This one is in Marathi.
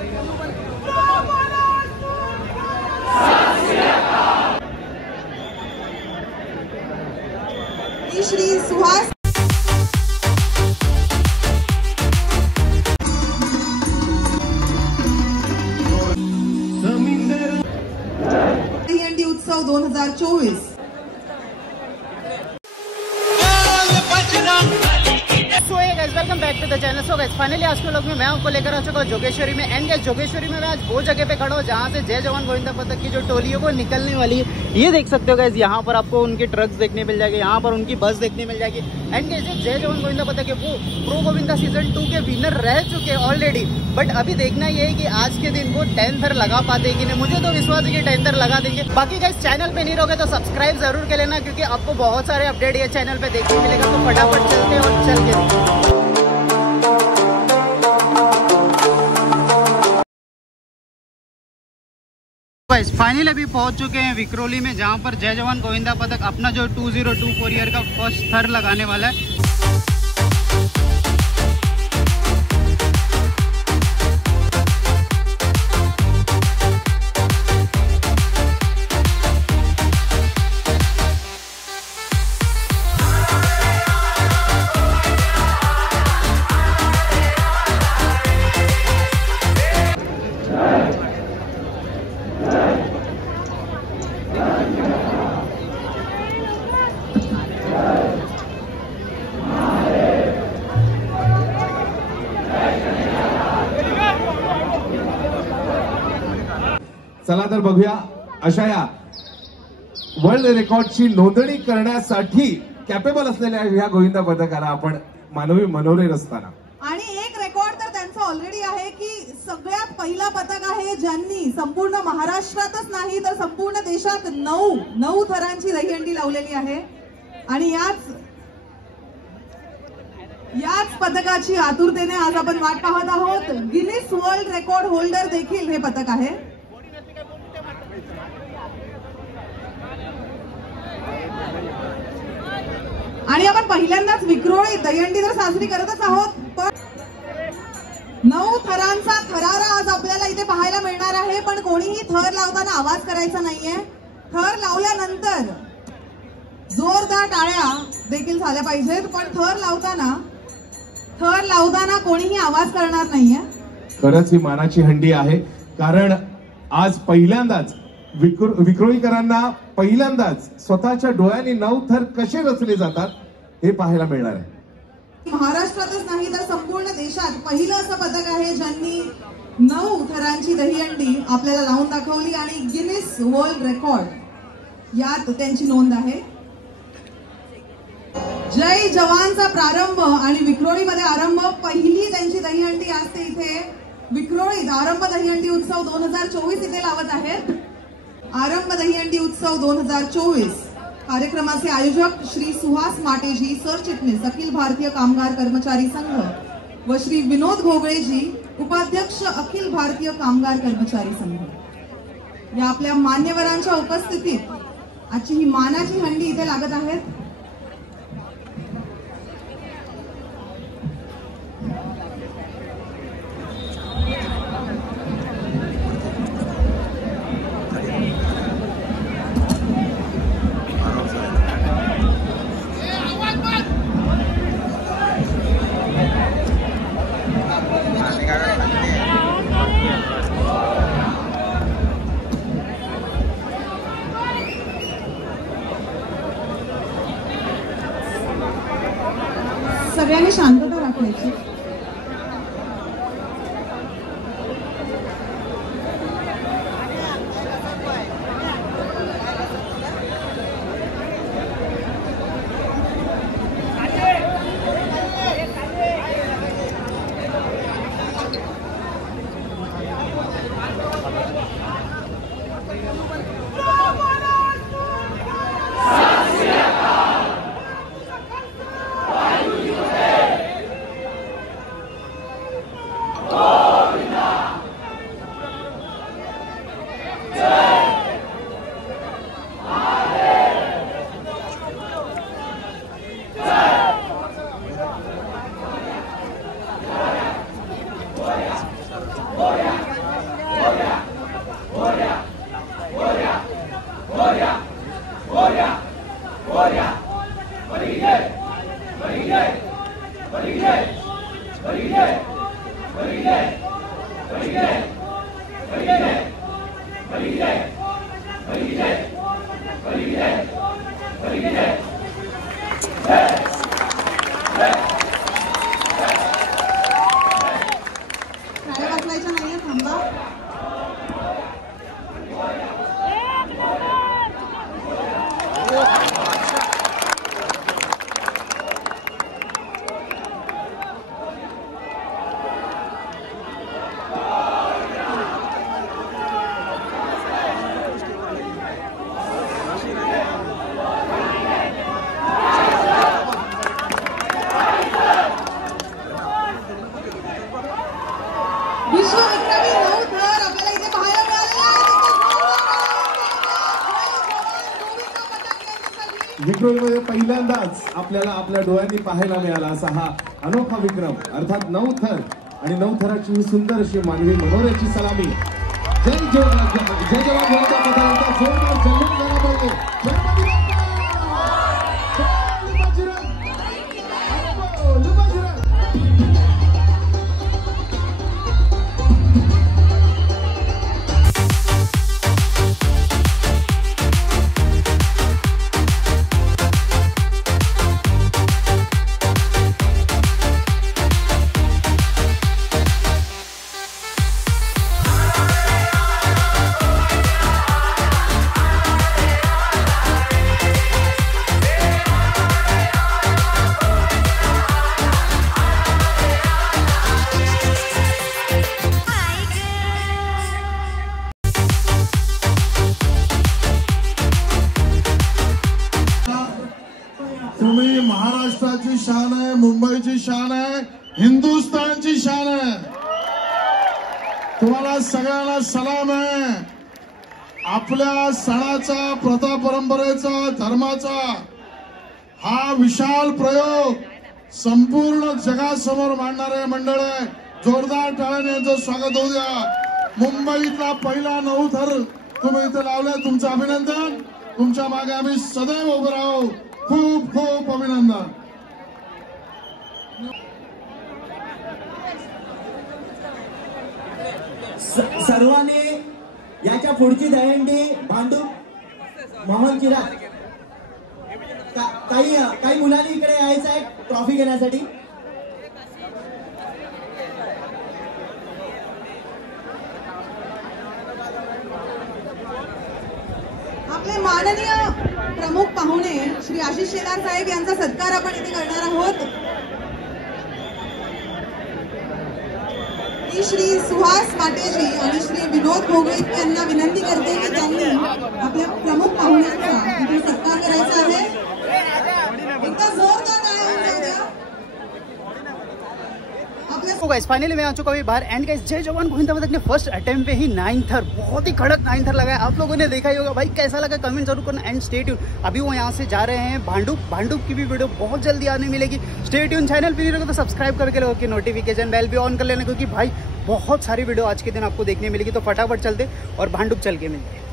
श्री सुहास दहीहंडी उत्सव 2024। Welcome back to the channel. So guys finally आज के लोग में मैं आपको लेकर आ चुका हूँ जोगेश्वरी में। एंड गाइस जोगेश्वरी में मैं आज वो जगह पे खड़ा हूँ जहाँ से जय जवान गोविंदा पथक की जो टोली है वो निकलने वाली है। ये देख सकते हो गाइस, यहाँ पर आपको उनके ट्रक्स देखने मिल जाएंगे, यहाँ पर उनकी बस देखने मिल जाएगी। एंड गाइस जो जय जवान गोविंदा पथक है वो प्रो गोविंदा सीजन 2 के विनर रह चुके हैं ऑलरेडी। बट अभी देखना ये है कि आज के दिन वो 10th लगा पाते कि नहीं। मुझे तो विश्वास है कि 10th लगा देंगे। बाकी गाइस चैनल पे नहीं रहोगे तो सब्सक्राइब जरूर कर लेना, क्योंकि आपको बहुत सारे अपडेट ये चैनल पे देखने मिलेगा। तो फटाफट चलते हैं और चल के फाइनली अभी पहुंच चुके हैं विक्रोली में, जहां पर जय जवान गोविंदा पथक अपना जो 2024 ईयर का फर्स्ट थर लगाने वाला है। चला तर बघूया, अशा या वर्ल्ड रेकॉर्डची नोंदणी करण्यासाठी कॅपेबल असलेल्या ह्या गोविंदा पथकाला आपण मानवी मनोरे असताना। आणि एक रेकॉर्ड तर त्यांचा ऑलरेडी आहे की सगळ्यात पहिला पथक आहे ज्यांनी संपूर्ण महाराष्ट्रातच नाही तर संपूर्ण देशात 9 थरांची दहीहंडी लावलेली आहे। आणि याच पथकाची आतुरतेने आज आपण वाट पाहत आहोत। गिनीज वर्ल्ड रेकॉर्ड होल्डर देखील हे पथक आहे। आणि आपण पहिल्यांदाच विक्रोळी दहीहंडी तर साजरी करतच आहोत, पण 9 थरांचा थरारा आज आपल्याला इथे पाहायला मिळणार आहे। पण कोणीही थर लावताना आवाज करायचा नाहीये। थर लावल्यानंतर जोरदार टाळ्या देखील झाल्या पाहिजेत, पण थर लावताना कोणीही आवाज करणार नाहीये। खरंच ही मानाची हंडी आहे, कारण आज पहिल्यांदाच विक्रोळीकरांना पहिल्यांदाच स्वतःच्या डोळ्यांनी 9 थर कसे रचले जातात हे पाहायला मिळणार आहे। महाराष्ट्रातच नाही तर संपूर्ण देशात पहिलं असं पथक आहे ज्यांनी 9 थरांची दहीहंडी आपल्याला लावून दाखवली आणि गिनीज वर्ल्ड रेकॉर्ड यात त्यांची नोंद आहे। जय जवानचा प्रारंभ आणि विक्रोळीमध्ये आरंभ, पहिली त्यांची दहीहंडी असते इथे विक्रोळीत। आरंभ दहीहंडी उत्सव 2024 इथे लावत आहेत। आरंभ दहीहंडी उत्सव 2024 कार्यक्रमाचे आयोजक श्री सुहास माटेजी, सरचिटणीस अखिल भारतीय कामगार कर्मचारी संघ व श्री विनोद घोगळेजी, उपाध्यक्ष अखिल भारतीय कामगार कर्मचारी संघ या आपल्या मान्यवरांच्या उपस्थितीत आजची ही मानाची हंडी इथे लागत आहेत। सगळ्यांनी शांतता राखायची। थांबायचं नाहीये, थांबा. विश्वविक्रमी 9 थर आपल्याला इथे पाहायला मिळालेला आहे. विक्रोळीमध्ये पहिल्यांदाच आपल्याला आपल्या डोळ्यांनी पाहायला मिळाला असा हा अनोखा विक्रम, अर्थात 9 थर आणि 9 थराची ही सुंदर अशी मानवी मनोऱ्याची सलामी. जय जवान भीमाच्या पथकाचा जोरदार जल्लोष झाला पाहिजे. गणपती तुम्ही महाराष्ट्राची शान आहे, मुंबईची शान आहे, हिंदुस्थानची शान आहे. तुम्हाला सगळ्यांना सलाम आहे. आपल्या सणाचा, प्रथा परंपरेचा, धर्माचा हा विशाल प्रयोग संपूर्ण जगासमोर मांडणारे मंडळ आहे. जोरदार टाळ्याने यांचं स्वागत होऊ द्या. मुंबईतला पहिला 9 थर तुम्ही इथे लावलाय, तुमचं अभिनंदन. तुमच्या मागे आम्ही सदैव उभे राहू. खूप खूप अभिनंदन. सर्वांनी याच्या पुढची दहीहंडी भांडूप मोहन चिराग काही मुलांनी इकडे यायचं आहे ट्रॉफी घेण्यासाठी. आपले माननीय प्रमुख पाहुणे श्री आशिष शेलार साहेब यांचा सत्कार आपण इथे करणार आहोत. मी श्री सुहास माटेजी आणि श्री विनोद भोगळे यांना विनंती करते की त्यांनी आपल्या प्रमुख पाहुण्यांचा इथे सत्कार करायचा आहे. एकदा जोरदार टाळ्या होऊन जाऊ द्या. तो गाइस फाइनली मैं आ चुका हूँ बाहर एंड गाइस जय जवान गोविंदा पथक ने फर्स्ट अटेम्प्ट पे ही 9 थर बहुत ही कड़क 9 थर लगाया. आप लोगों ने देखा ही होगा भाई, कैसा लगा कमेंट जरूर करना एंड स्टे ट्यून. अभी वो यहाँ से जा रहे हैं भांडुप की भी वीडियो बहुत जल्दी आने मिलेगी. Stay tune. चैनल पे नहीं रखो तो सब्सक्राइब करके रखो कि नोटिफिकेशन बेल भी ऑन कर लेना, क्योंकि भाई बहुत सारी वीडियो आज के दिन आपको देखने मिलेगी. तो फटाफट चलते और भांडुप चल के मिलते हैं.